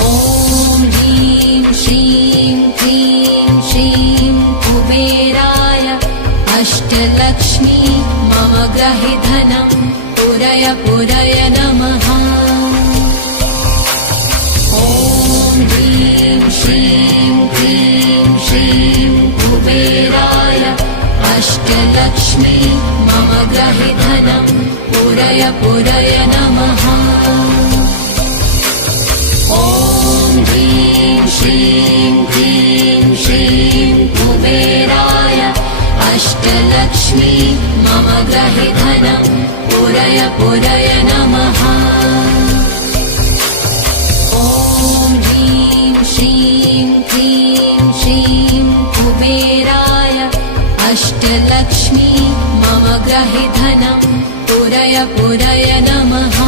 ॐ ह्रीं श्रीं क्लीं श्रीं कुबेराय अष्टलक्ष्मी मम गृहे धनं पुरय पुरय नमः। ॐ ह्रीं श्रीं क्लीं श्रीं कुबेराय अष्टलक्ष्मी मम गृहे धनं पुरय पुरय नमः। ॐ ह्रीं श्रीं क्लीं श्रीं कुबेराय अष्टलक्ष्मी मम गृहे धनं पुरय पुरय नमः। ॐ ह्रीं श्रीं क्लीं श्रीं कुबेराय अष्टलक्ष्मी मम गृहे धनं पुरय पुरय नमः।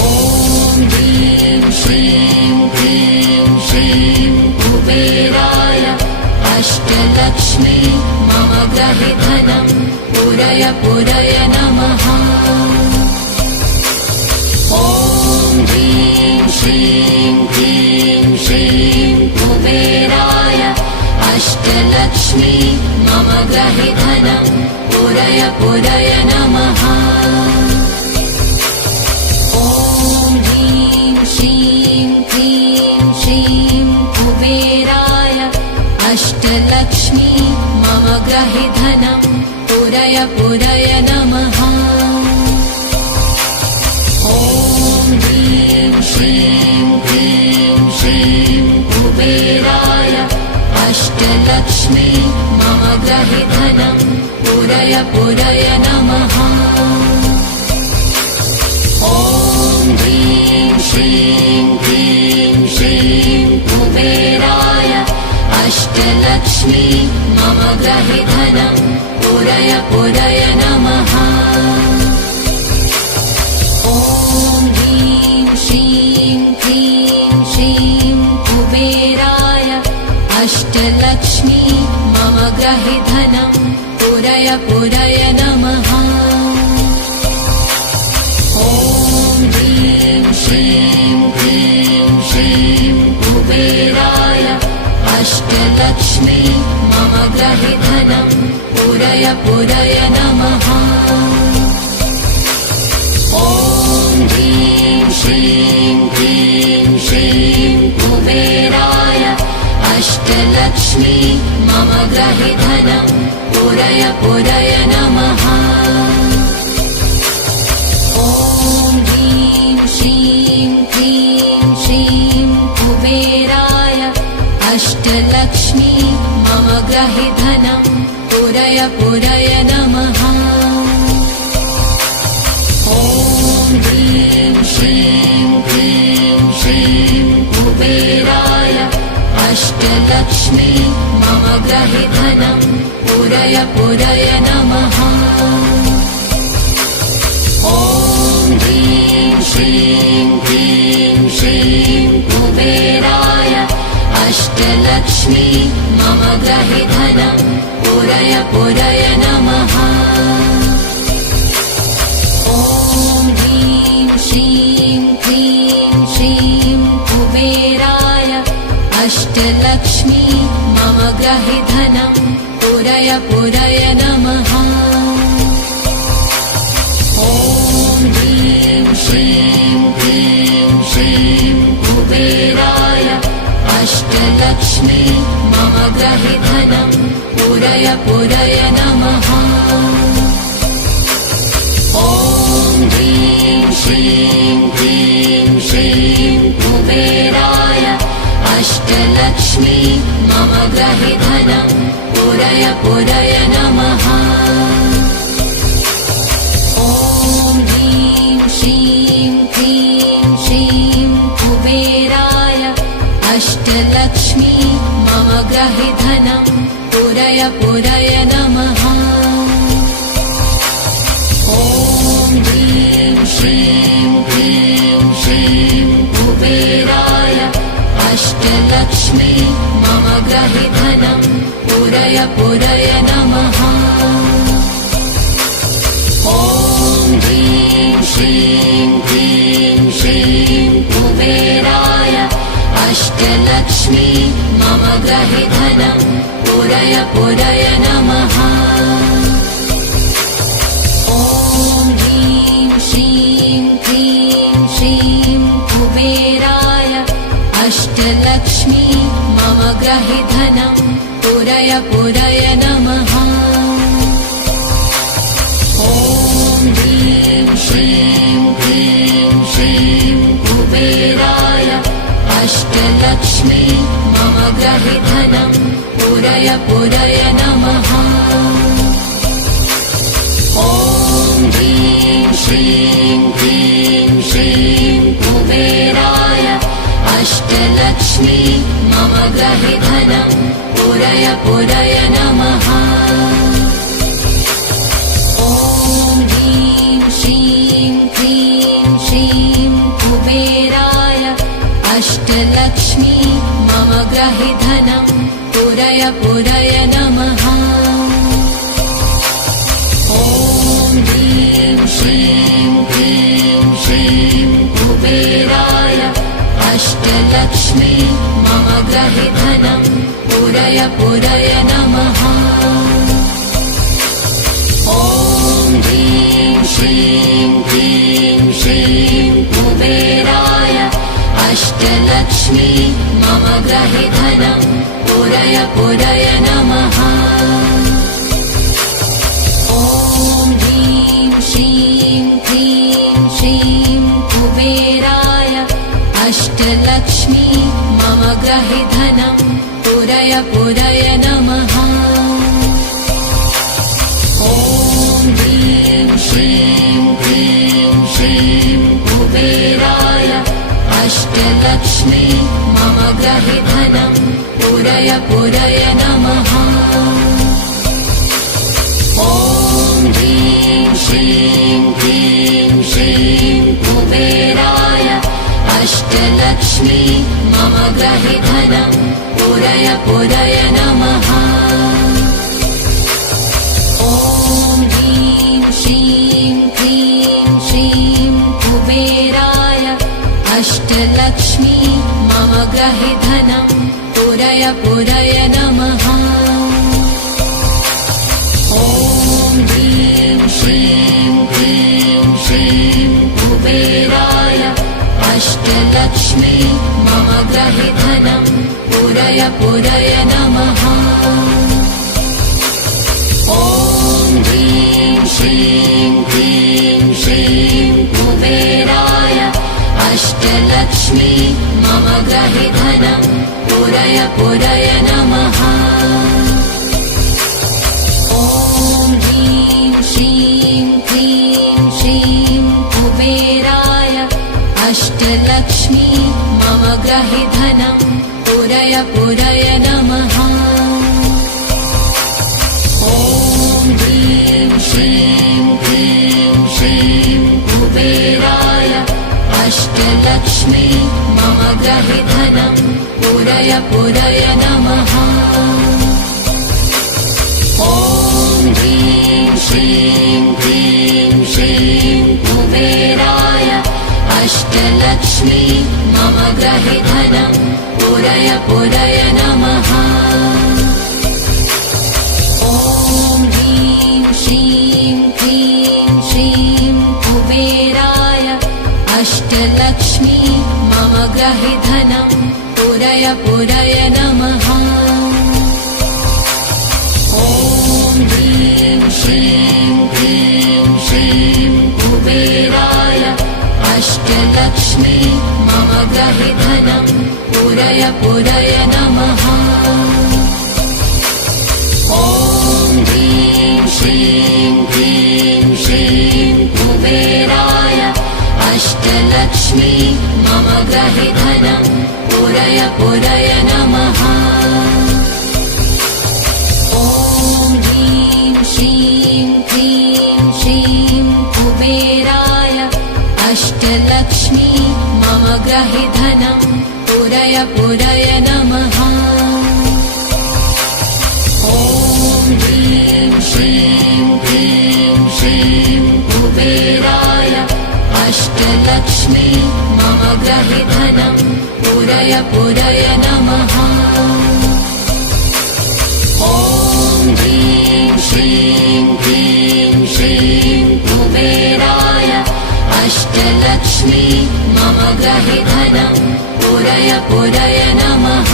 ॐ ह्रीं श्रीं क्लीं श्रीं कुबेराय अष्टलक्ष्मी मम गृहे धनं पुरय पुरय नमः। ॐ ह्रीं श्रीं क्लीं श्रीं कुबेराय अष्टलक्ष्मी मम गृहे धनं पुरय पुरय नमः। ॐ ह्रीं श्रीं क्लीं श्रीं कुबेराय अष्टलक्ष्मी मम गृहे धनं पुरय पुरय नमः। ॐ ह्रीं श्रीं क्लीं श्रीं कुबेराय अष्टलक्ष्मी मम गृहे धनं पुरय पुरय नमः। ॐ ह्रीं श्रीं क्लीं श्रीं कुबेराय अष्टलक्ष्मी मम गृहे धनं पुरय पुरय नमः। ॐ ह्रीं श्रीं क्लीं श्रीं कुबेराय अष्टलक्ष्मी मम गृहे धनं पुरय पुरय नमः। ॐ ह्रीं श्रीं क्लीं श्रीं कुबेराय अष्टलक्ष्मी मम गृहे धनं पुरय पुरय नमः। ॐ ह्रीं श्रीं क्लीं श्रीं कुबेराय अष्टलक्ष्मी मम गृहे धनं पुरय पुरय नमः। ॐ ह्रीं श्रीं क्लीं श्रीं कुबेराय अष्टलक्ष्मी मम गृहे धनं पुरय पुरय नमः। ॐ ह्रीं श्रीं क्लीं श्रीं कुबेराय अष्टलक्ष्मी मम गृहे धनं पुरय पुरय नमः। ॐ ह्रीं श्रीं क्लीं श्रीं कुबेराय अष्टलक्ष्मी मम गृहे धनं पुरय पुरय नमः। ॐ ह्रीं श्रीं क्लीं श्रीं कुबेराय अष्टलक्ष्मी मम गृहे धनं पुरय पुरय नमः। ॐ ह्रीं श्रीं क्लीं श्रीं कुबेराय अष्टलक्ष्मी मम गृहे धनं पुरय पुरय नमः। ॐ ह्रीं श्रीं क्लीं श्रीं कुबेराय अष्टलक्ष्मी मम गृहे धनं पुरय पुरय नमः। ॐ ह्रीं श्रीं क्लीं श्रीं कुबेराय अष्टलक्ष्मी मम गृहे धनं पुरय पुरय नमः। ॐ ह्रीं श्रीं क्लीं श्रीं कुबेराय अष्टलक्ष्मी मम गृहे धनं पुरय पुरय नमः। ॐ ह्रीं श्रीं क्लीं श्रीं अष्टलक्ष्मी मम गृहे धनं पूरय पूरय नमः। ॐ ह्रीं श्रीं क्लीं श्रीं कुबेराय अष्टलक्ष्मी मम गृहे धनं पूरय पूरय नमः। ॐ ह्रीं श्रीं क्लीं श्रीं कुबेराय अष्टलक्ष्मी मम गृहे धनं पूरय पूरय नमः। ॐ ह्रीं श्रीं क्लीं श्रीं कुबेराय अष्टलक्ष्मी मम गृहे धनं पूरय पूरय नमः। ॐ ह्रीं श्रीं क्लीं श्रीं कुबेराय अष्टलक्ष्मी मम गृहे धनं पूरय पूरय नमः। ॐ ह्रीं श्रीं क्लीं श्रीं कुबेराय अष्टलक्ष्मी मम गृहे धनं पूरय पूरय नमः। ॐ ह्रीं श्रीं क्लीं श्रीं कुबेराय अष्टलक्ष्मी मम गृहे धनं पूरय पूरय नमः। ॐ ह्रीं श्रीं क्लीं श्रीं कुबेराय अष्टलक्ष्मी मम गृहे धनं पूरय पूरय नमः। ॐ ह्रीं श्रीं क्लीं श्रीं कुबेराय अष्टलक्ष्मी मम गृहे धनं पूरय पूरय नमः। ॐ ह्रीं श्रीं क्लीं श्रीं कुबेराय अष्टलक्ष्मी मम गृहे धनं पूरय पूरय नमः। ॐ ह्रीं श्रीं क्लीं श्रीं कुबेराय अष्टलक्ष्मी मम गृहे धनं पूरय पूरय नमः। ॐ ह्रीं श्रीं क्लीं श्रीं कुबेराय अष्टलक्ष्मी मम गृहे धनं पूरय पूरय नमः। ॐ ह्रीं श्रीं क्लीं श्रीं कुबेराय अष्टलक्ष्मी मम गृहे धनं पूरय पूरय नमः। ॐ ह्रीं श्रीं क्लीं श्रीं कुबेराय अष्टलक्ष्मी मम गृहे धनं पूरय पूरय नमः। ॐ ह्रीं श्रीं क्लीं श्रीं कुबेराय अष्टलक्ष्मी मम गृहे धनं पूरय पूरय नमः। ॐ ह्रीं श्रीं क्लीं श्रीं कुबेराय अष्टलक्ष्मी मम गृहे धनं पूरय पूरय नमः। ॐ ह्रीं श्रीं क्लीं श्रीं कुबेराय अष्टलक्ष्मी मम गृहे धनं पूरय पूरय नमः। ॐ ह्रीं श्रीं क्लीं श्रीं कुबेराय अष्टलक्ष्मी मम गृहे धनं पूरय पूरय नमः। ॐ ह्रीं श्रीं क्लीं श्रीं कुबेराय अष्टलक्ष्मी मम गृहे धनं पूरय पूरय नमः। ॐ ह्रीं श्रीं क्लीं श्रीं कुबेराय अष्टलक्ष्मी मम गृहे धनं पूरय पूरय नमः। ॐ ह्रीं श्रीं क्लीं श्रीं कुबेराय अष्टलक्ष्मी मम गृहे धनं पूरय पूरय नमः। ॐ ह्रीं श्रीं क्लीं श्रीं कुबेराय अष्टलक्ष्मी मम गृहे धनं पूरय पूरय नमः।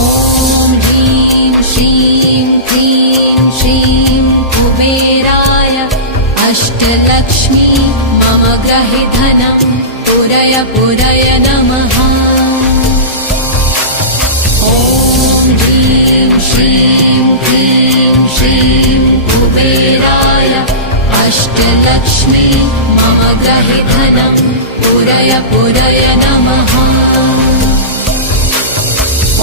ॐ ह्रीं श्रीं क्लीं श्रीं कुबेराय अष्टलक्ष्मी मम गृहे धनं पूरय पूरय नमः। ॐ ह्रीं श्रीं क्लीं श्रीं कुबेराय अष्टलक्ष्मी मम गृहे धनं पूरय पूरय नमः।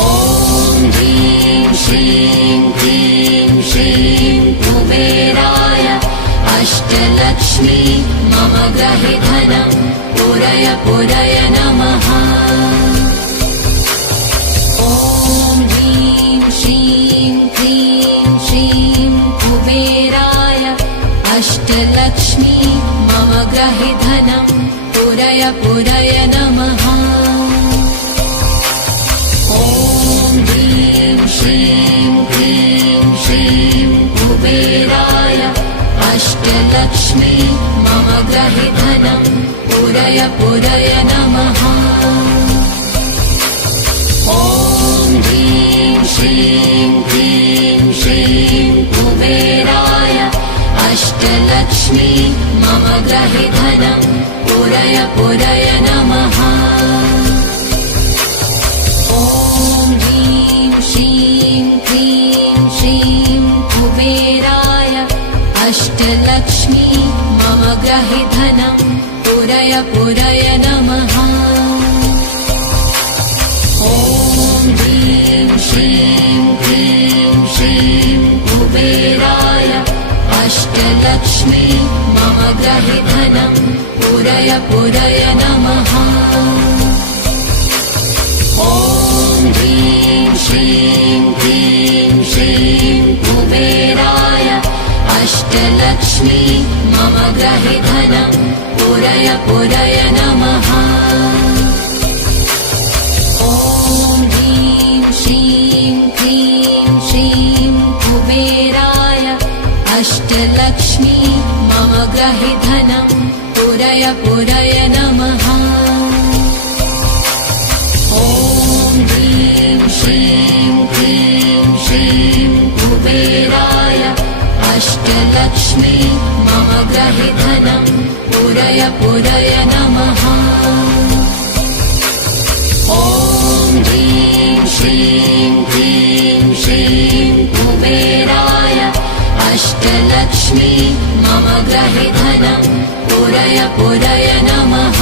ॐ ह्रीं श्रीं क्लीं श्रीं कुबेराय अष्टलक्ष्मी मम गृहे धनं पूरय पूरय नमः। ॐ ह्रीं श्रीं क्लीं श्रीं कुबेराय अष्टलक्ष्मी मम गृहे धनं पूरय पूरय नमः। ॐ ह्रीं श्रीं क्लीं श्रीं कुबेराय अष्टलक्ष्मी मम गृहे धनं पूरय पूरय नमः। ॐ ह्रीं श्रीं क्लीं श्रीं कुबेराय अष्टलक्ष्मी मम गृहे धनं पूरय पूरय नमः। ॐ ह्रीं श्रीं क्लीं श्रीं कुबेराय अष्टलक्ष्मी मम गृहे धनं पूरय पूरय नमः। ॐ ह्रीं श्रीं क्लीं श्रीं कुबेराय अष्टलक्ष्मी मम गृहे धनं पूरय पूरय नमः। ॐ ह्रीं श्रीं क्लीं श्रीं कुबेराय अष्टलक्ष्मी मम गृहे धनं पूरय पूरय नमः। ॐ ह्रीं श्रीं क्लीं श्रीं कुबेराय अष्टलक्ष्मी मम गृहे धनं पूरय पूरय नमः। ॐ ह्रीं श्रीं क्लीं श्रीं कुबेराय अष्टलक्ष्मी मम गृहे धनं पूरय पूरय नमः। ॐ ह्रीं श्रीं क्लीं श्रीं कुबेराय अष्टलक्ष्मी मम गृहे धनं पूरय पूरय नमः।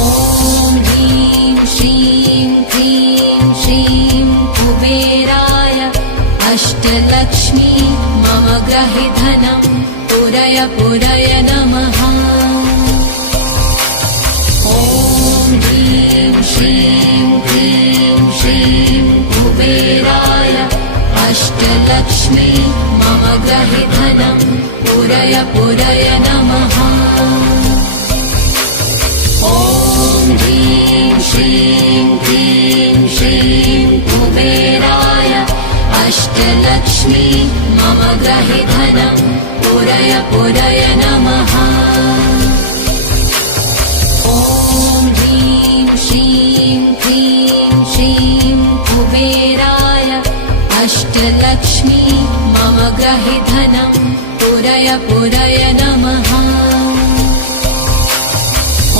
ॐ ह्रीं श्रीं क्लीं श्रीं कुबेराय अष्टलक्ष्मी मम गृहे धनं पूरय पूरय नमः। ॐ ह्रीं श्रीं क्लीं श्रीं कुबेराय अष्टलक्ष्मी मम गृहे धनं पूरय पूरय नमः। ॐ ह्रीं श्रीं क्लीं श्रीं कुबेराय अष्टलक्ष्मी मम गृहे धनं पूरय पूरय नमः। ॐ ह्रीं श्रीं क्लीं श्रीं कुबेराय अष्टलक्ष्मी मम गृहे धनं पूरय पूरय नमः।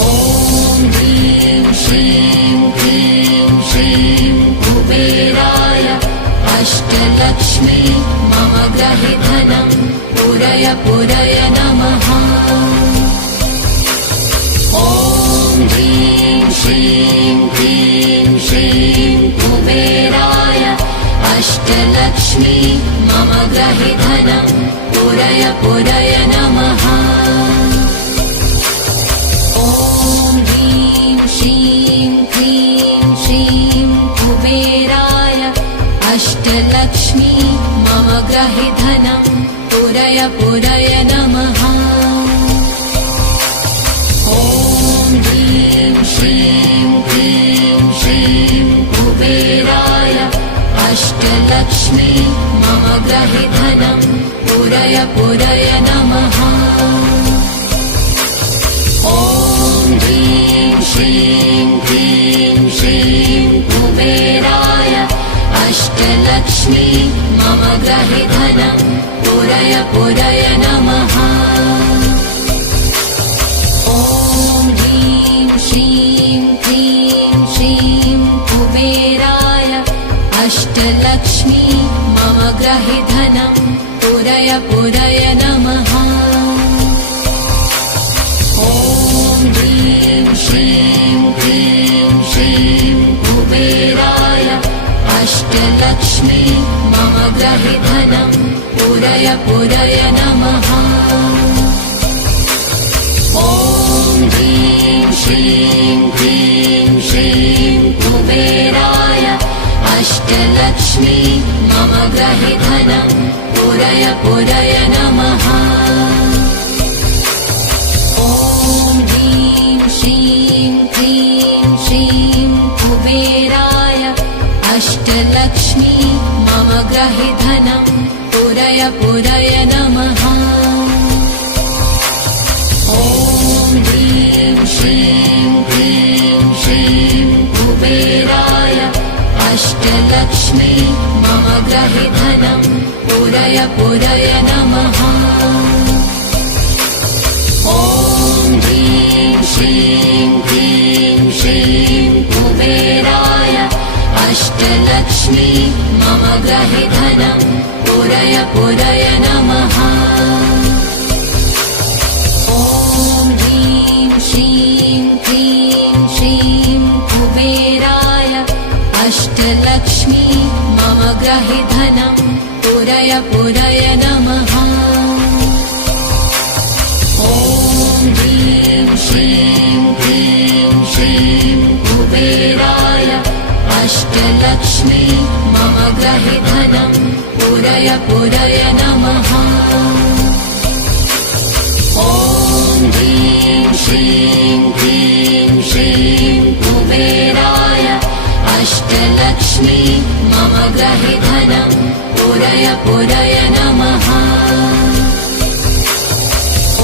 ॐ ह्रीं श्रीं क्लीं श्रीं कुबेराय अष्टलक्ष्मी मम गृहे धनं पूरय पूरय नमः। ॐ ह्रीं श्रीं क्लीं श्रीं कुबेराय अष्टलक्ष्मी मम गृहे धनं पूरय पूरय नमः। ॐ ह्रीं श्रीं क्लीं श्रीं कुबेराय अष्टलक्ष्मी मम गृहे धनं पूरय पूरय नमः। ॐ ह्रीं श्रीं क्लीं श्रीं कुबेराय अष्टलक्ष्मी मम ग्रहि धनं पूरय पूरय नमः। ॐ ह्रीं श्रीं क्लीं श्रीं कुबेराय अष्टलक्ष्मी मम ग्रहि धनं पूरय पूरय नमः। ॐ ह्रीं श्रीं क्लीं श्रीं कुबेराय अष्टलक्ष्मी मम ग्रहि धनं पूरय पूरय नमः। ॐ ह्रीं श्रीं क्लीं श्रीं कुबेराय अष्टलक्ष्मी मम ग्रहि धनं पूरय पूरय नमः। ॐ ह्रीं श्रीं क्लीं श्रीं कुबेराय अष्टलक्ष्मी मम ग्रहि धनं पूरय पूरय नमः। ॐ ह्रीं श्रीं क्लीं श्रीं कुबेराय अष्टलक्ष्मी मम ग्रहि धनं पूरय पूरय नमः। ॐ ह्रीं श्रीं क्लीं श्रीं कुबेराय अष्टलक्ष्मी मम ग्रहि धनं पूरय पूरय नमः। ॐ ह्रीं श्रीं क्लीं श्रीं कुबेराय अष्टलक्ष्मी मम ग्रहि धनं पूरय पूरय नमः। ॐ ह्रीं श्रीं क्लीं श्रीं कुबेराय अष्टलक्ष्मी मम ग्रहि धनं पूरय पूरय नमः। ॐ ह्रीं श्रीं क्लीं श्रीं कुबेराय अष्टलक्ष्मी मम ग्रहि धनं पूरय पूरय नमः। ॐ ह्रीं श्रीं क्लीं श्रीं कुबेराय अष्टलक्ष्मी मम ग्रहि धनं पूरय पूरय नमः।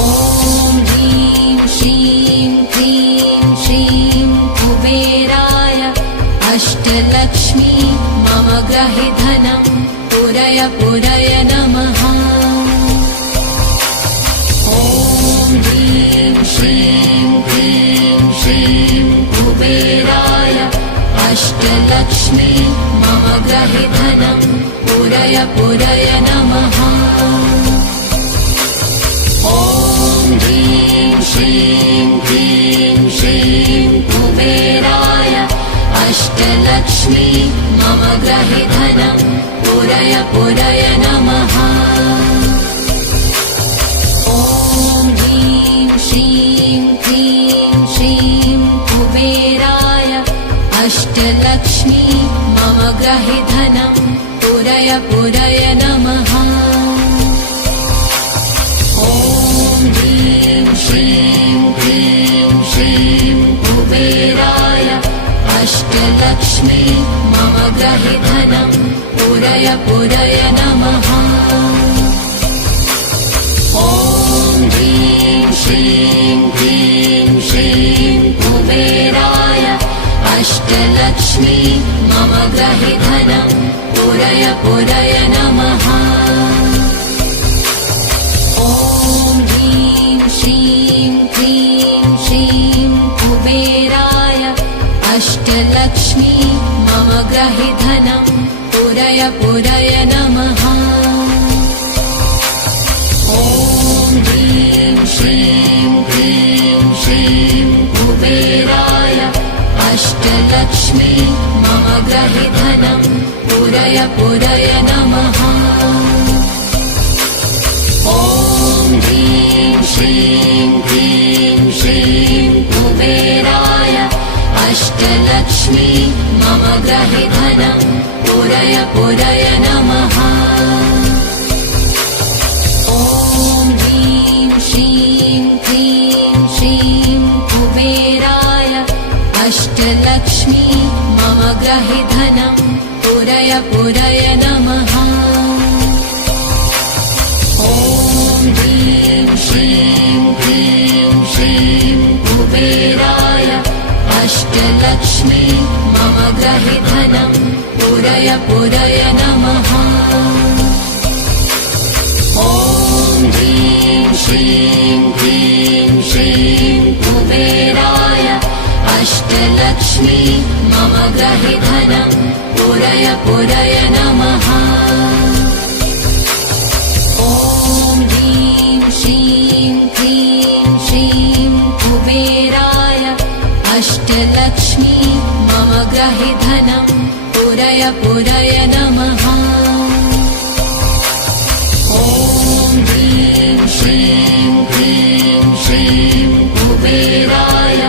ॐ ह्रीं श्रीं क्लीं श्रीं कुबेराय अष्टलक्ष्मी मम ग्रहि धनं पूरय पूरय नमः। ॐ ह्रीं श्रीं क्लीं श्रीं कुबेराय अष्टलक्ष्मी मम ग्रहि धनं पूरय पूरय नमः। ॐ ह्रीं श्रीं क्लीं श्रीं कुबेराय अष्टलक्ष्मी मम ग्रहि धनं पूरय पूरय नमः। ॐ ह्रीं श्रीं क्लीं श्रीं कुबेराय अष्टलक्ष्मी मम ग्रहि धनं पूरय पूरय नमः। ॐ ह्रीं श्रीं क्लीं श्रीं कुबेराय अष्टलक्ष्मी मम ग्रहि धनं पूरय पूरय नमः। ॐ ह्रीं श्रीं क्लीं श्रीं कुबेराय अष्टलक्ष्मी मम ग्रहि धनं पूरय पूरय नमः। ॐ ह्रीं श्रीं क्लीं श्रीं कुबेराय अष्टलक्ष्मी मम ग्रहि धनं पूरय पूरय नमः। ॐ ह्रीं श्रीं क्लीं श्रीं कुबेराय अष्टलक्ष्मी मम ग्रहि धनं पूरय पूरय नमः। ॐ ह्रीं श्रीं क्लीं श्रीं कुबेराय अष्टलक्ष्मी मम ग्रहि धनं पूरय पूरय नमः। ॐ अष्टलक्ष्मी मम ग्रहे धनं पूरय पूरय नमः। ॐ ह्रीं श्रीं क्लीं श्रीं कुबेराय अष्टलक्ष्मी मम ग्रहे धनं पूरय पूरय नमः। ॐ ह्रीं श्रीं क्लीं श्रीं कुबेराय अष्टलक्ष्मी मम ग्रहे धनं पूरय पूरय नमः। ॐ ह्रीं श्रीं क्लीं श्रीं कुबेराय अष्टलक्ष्मी मम ग्रहे धनं पूरय पूरय नमः। ॐ ह्रीं श्रीं क्लीं श्रीं कुबेराय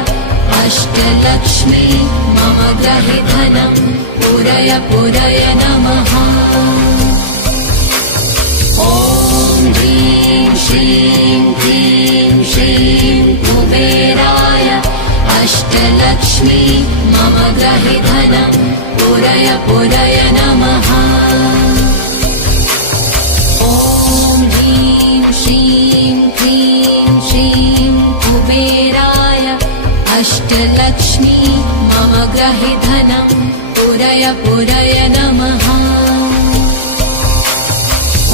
अष्टलक्ष्मी मम ग्रहे धनं पूरय पूरय नमः। ॐ ह्रीं श्रीं क्लीं श्रीं कुबेराय अष्टलक्ष्मी मम ग्रहे धनं पूरय पूरय नमः। ॐ ह्रीं श्रीं क्लीं श्रीं कुबेराय अष्टलक्ष्मी मम ग्रहे धनं पूरय पूरय नमः।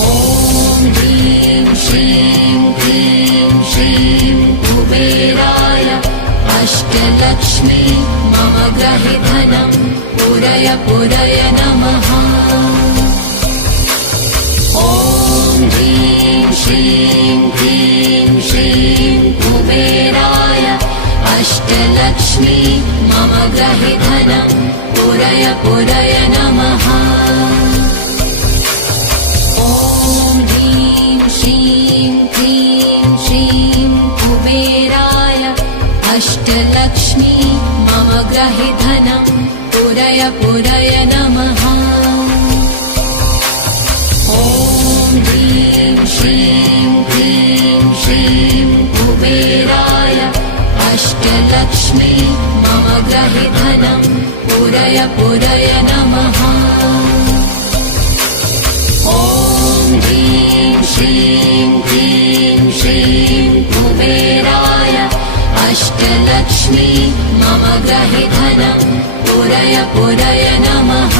ॐ ह्रीं श्रीं क्लीं श्रीं कुबेराय अष्टलक्ष्मी मम ग्रहे धनं पूरय पूरय नमः। ॐ ह्रीं श्रीं क्लीं श्रीं कुबेराय अष्टलक्ष्मी मम ग्रहे धनं पूरय पूरय नमः। ॐ ह्रीं श्रीं क्लीं श्रीं कुबेराय अष्टलक्ष्मी मम ग्रहे धनं पूरय पूरय नमः। ॐ ह्रीं श्रीं क्लीं श्रीं कुबेराय अष्टलक्ष्मी मम ग्रहे धनं पूरय पूरय नमः। ॐ ह्रीं श्रीं क्लीं श्रीं कुबेराय अष्टलक्ष्मी मम ग्रहे धनं पूरय पूरय नमः।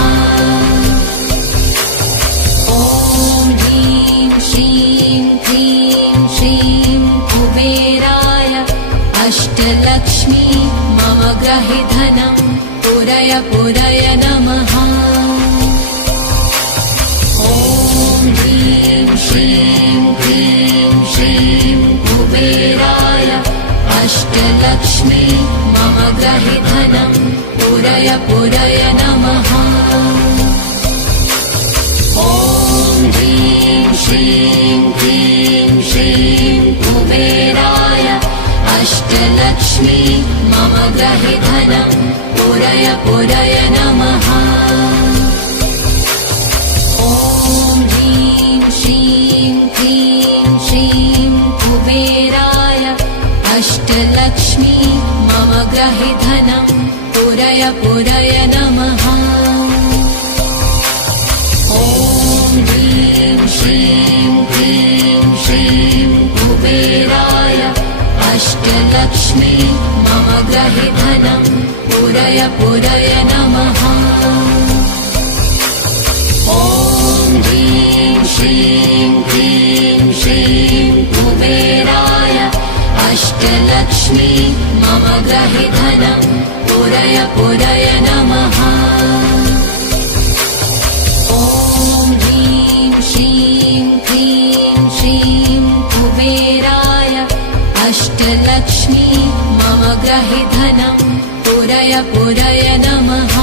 ॐ ह्रीं श्रीं क्लीं श्रीं कुबेराय अष्टलक्ष्मी मम ग्रहे धनं पूरय पूरय नमः। ॐ ह्रीं श्रीं क्लीं श्रीं कुबेराय अष्टलक्ष्मी मम ग्रहे धनं पूरय पूरय नमः। ॐ ह्रीं श्रीं क्लीं श्रीं कुबेराय अष्टलक्ष्मी मम ग्रहे धनं पूरय पूरय नमः। ॐ ह्रीं श्रीं क्लीं श्रीं कुबेराय अष्टलक्ष्मी मम ग्रहे धनं पूरय पूरय नमः। ॐ ह्रीं श्रीं क्लीं श्रीं कुबेराय अष्टलक्ष्मी मम ग्रहे धनं पूरय पूरय नमः। ॐ ह्रीं श्रीं क्लीं श्रीं कुबेराय अष्टलक्ष्मी मम ग्रहे धनं पूरय पूरय नमः। ॐ ह्रीं श्रीं क्लीं श्रीं कुबेराय अष्टलक्ष्मी मम ग्रहे धनं पूरय पूरय नमः।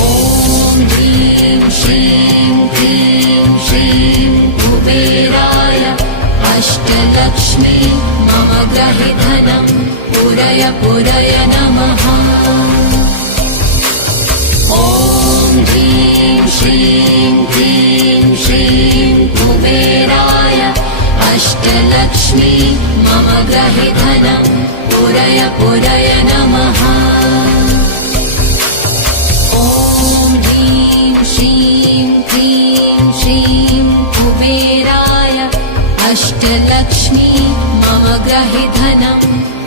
ॐ ह्रीं श्रीं क्लीं श्रीं कुबेराय अष्टलक्ष्मी मम ग्रहे धनं पूरय पूरय नमः। ॐ ह्रीं श्रीं क्लीं श्रीं कुबेराय अष्टलक्ष्मी मम ग्रहे धनं पूरय पूरय अष्टलक्ष्मी मम ग्रहे धनं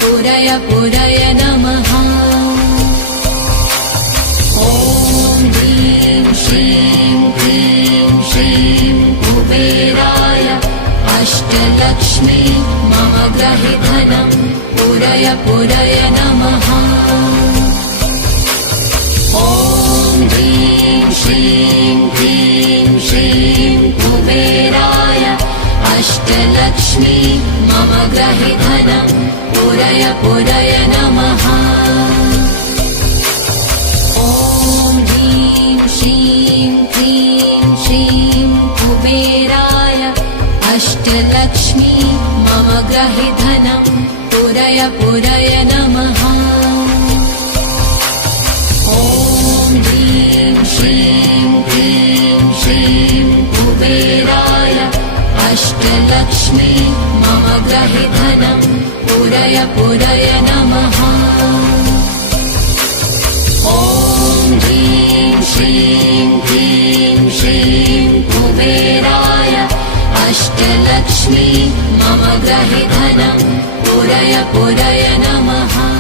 पूरय पूरय नमः। ॐ ह्रीं श्रीं क्लीं श्रीं कुबेराय अष्टलक्ष्मी मम ग्रहे धनं पूरय पूरय नमः। ॐ ह्रीं श्रीं क्लीं श्रीं कुबेराय अष्टलक्ष्मी मम ग्रहे धनं पूरय पूरय नमः। ॐ ह्रीं श्रीं क्लीं श्रीं कुबेराय अष्टलक्ष्मी मम ग्रहे धनं पूरय पूरय नमः। ॐ ह्रीं श्रीं क्लीं श्रीं कुबेराय अष्टलक्ष्मी मम ग्रहे धनं पूरय पूरय नमः। ॐ ह्रीं श्रीं क्लीं श्रीं कुबेराय अष्टलक्ष्मी मम ग्रहे धनं पूरय पूरय नमः।